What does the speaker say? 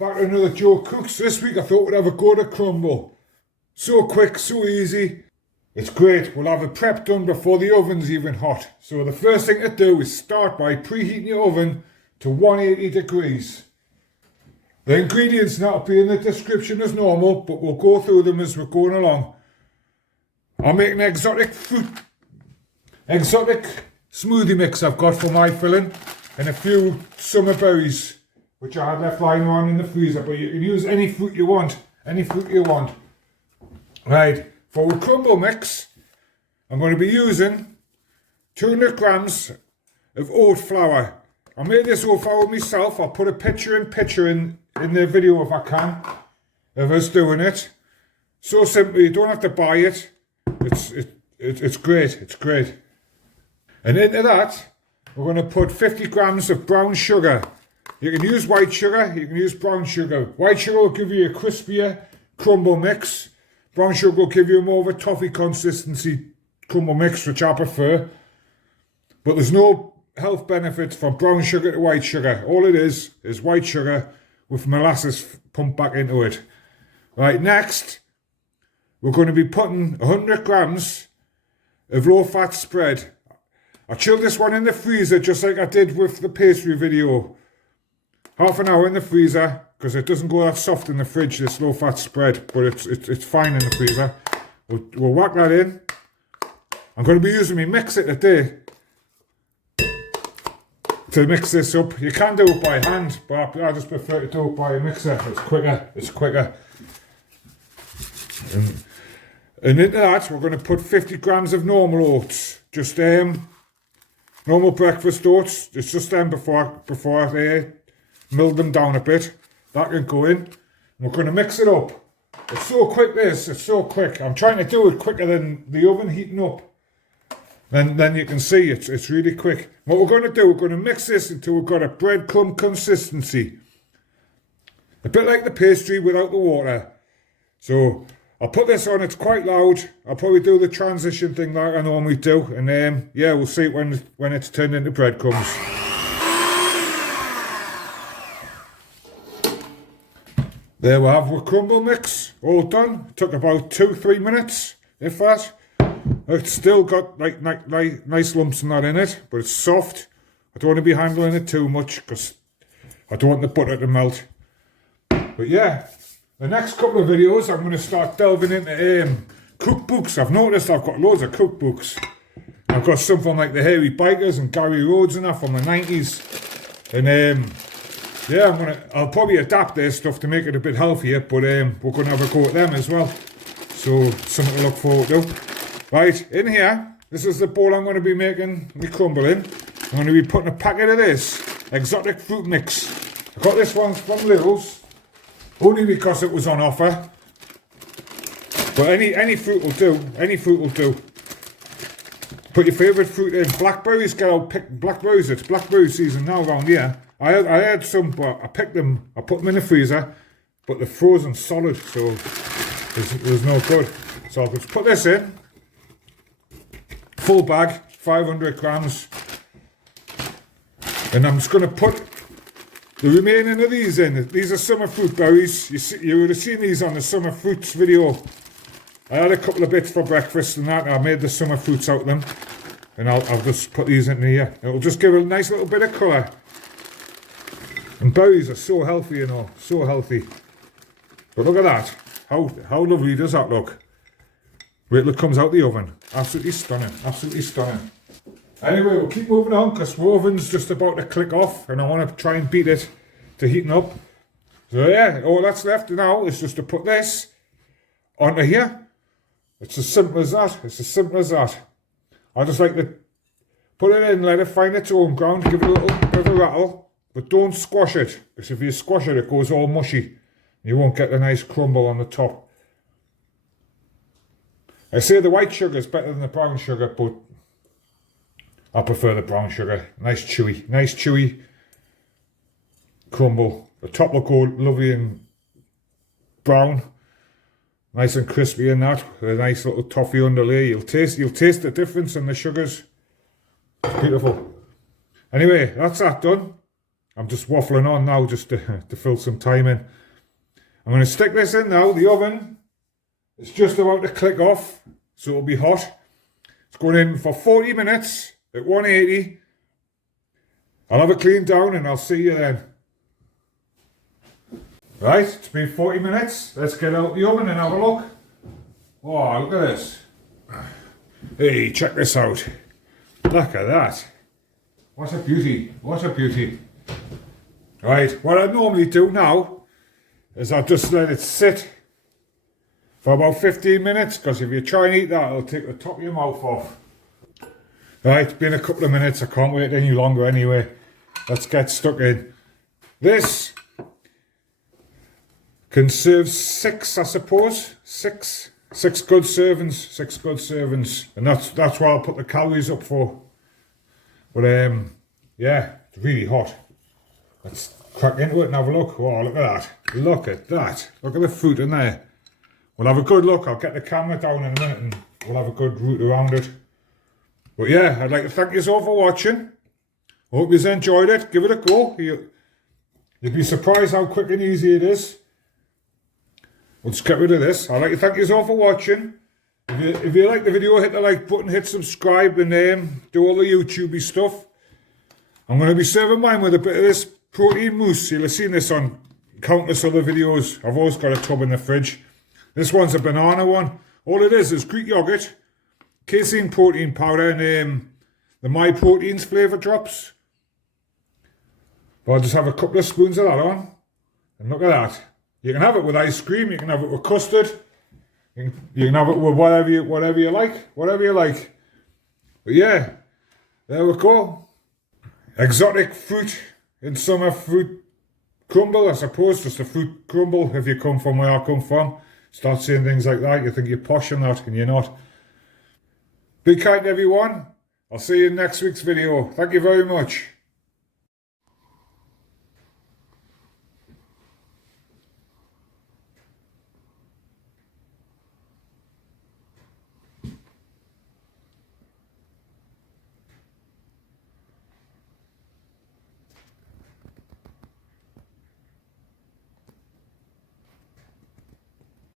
back to another Joe Cooks. This week I thought we'd have a go at crumble. So quick, so easy. It's great. We'll have a prep done before the oven's even hot. So the first thing to do is start by preheating your oven to 180 degrees. The ingredients now will be in the description as normal, but we'll go through them as we're going along. I'll make an exotic smoothie mix I've got for my filling, and a few summer berries which I had left lying around in the freezer, but you can use any fruit you want, Right, for the crumble mix, I'm going to be using 200 grams of oat flour. I made this oat flour myself. I'll put a picture in the video if I can, of us doing it. So simple, you don't have to buy it. It's great. And into that, we're going to put 50 grams of brown sugar. You can use white sugar, you can use brown sugar. White sugar will give you a crispier crumble mix. Brown sugar will give you more of a toffee consistency crumble mix, which I prefer. But there's no health benefits from brown sugar to white sugar. All it is white sugar with molasses pumped back into it. Right, next, we're going to be putting 100 grams of low-fat spread. I chilled this one in the freezer just like I did with the pastry video. Half an hour in the freezer, because it doesn't go that soft in the fridge, this low-fat spread, but it's fine in the freezer. We'll whack that in. I'm going to be using my mixer today to mix this up. You can do it by hand, but I just prefer to do it by a mixer. It's quicker. And into that, we're going to put 50 grams of normal oats. Just normal breakfast oats. It's just them before I mill them down a bit. That can go in. And we're going to mix it up. It's so quick, this. It's so quick. I'm trying to do it quicker than the oven heating up. Then you can see it's really quick. What we're going to do, we're going to mix this until we've got a breadcrumb consistency. A bit like the pastry without the water. So I'll put this on. It's quite loud. I'll probably do the transition thing like I normally do. And yeah, we'll see it when it's turned into breadcrumbs. There we have our crumble mix, all done. It took about 2-3 minutes, if that. It's still got like nice lumps and that in it, but it's soft. I don't want to be handling it too much because I don't want the butter to melt. But yeah, the next couple of videos I'm going to start delving into cookbooks. I've noticed I've got loads of cookbooks. I've got some from like the Hairy Bikers and Gary Rhodes and that from the 90s. And yeah, I'll probably adapt their stuff to make it a bit healthier, but we're going to have a go at them as well. So, something to look forward to. Right, in here, this is the bowl I'm going to be making my crumble in. I'm going to be putting a packet of this exotic fruit mix. I got this one from Lidl's, only because it was on offer. But any fruit will do, Put your favourite fruit in. Blackberries, pick blackberries. It's blackberry season now around here. I had some, but I picked them. I put them in the freezer, but they're frozen solid, so there's no good. So I'll just put this in. Full bag, 500 grams. And I'm just going to put the remaining of these in. These are summer fruit berries. You would have seen these on the summer fruits video. I had a couple of bits for breakfast and that. I made the summer fruits out of them. And I'll just put these in here. It'll just give a nice little bit of colour. And berries are so healthy, you know, so healthy. But look at that. How lovely does that look? Wait till it comes out the oven. Absolutely stunning, absolutely stunning. Anyway, we'll keep moving on because the oven's just about to click off and I want to try and beat it to heating up. So yeah, all that's left now is just to put this onto here. It's as simple as that. I just like to put it in, let it find its own ground, give it a little bit of a rattle. But don't squash it, because if you squash it, it goes all mushy. You won't get the nice crumble on the top. I say the white sugar is better than the brown sugar, but I prefer the brown sugar. Nice chewy crumble. The top will go lovely and brown. Nice and crispy in that, with a nice little toffee underlay. You'll taste the difference in the sugars. It's beautiful. Anyway, that's that done. I'm just waffling on now just to fill some time in. I'm going to stick this in now. The oven is just about to click off, so it'll be hot. It's going in for 40 minutes at 180. I'll have it cleaned down and I'll see you then. Right, it's been 40 minutes. Let's get out the oven and have a look. Oh, look at this. Hey, check this out. Look at that. What a beauty. What a beauty. Right, what I normally do now is I just let it sit for about 15 minutes, because if you try and eat that, it'll take the top of your mouth off. Right, it's been a couple of minutes. I can't wait any longer anyway. Let's get stuck in. This can serve 6, I suppose. Six good servings. 6 good servings. And that's what I'll put the calories up for. But yeah, it's really hot. Let's crack into it and have a look. Oh, look at that. Look at that. Look at the fruit in there. We'll have a good look. I'll get the camera down in a minute and we'll have a good route around it. But yeah, I'd like to thank you all for watching. I hope you enjoyed it. Give it a go. You'll be surprised how quick and easy it is. We'll just get rid of this. I'd like to thank you all for watching. If you like the video, hit the like button, hit subscribe, and do all the YouTubey stuff. I'm going to be serving mine with a bit of this protein mousse. You'll have seen this on countless other videos. I've always got a tub in the fridge. This one's a banana one. All it is Greek yogurt, casein protein powder, and the My Proteins flavour drops. But I'll just have a couple of spoons of that on. And look at that. You can have it with ice cream. You can have it with custard. You can have it with whatever you like. But yeah, there we go. Exotic fruit in summer fruit crumble, I suppose. Just a fruit crumble if you come from where I come from. Start saying things like that, you think you're posh and that, and you're not. Be kind, everyone. I'll see you in next week's video. Thank you very much.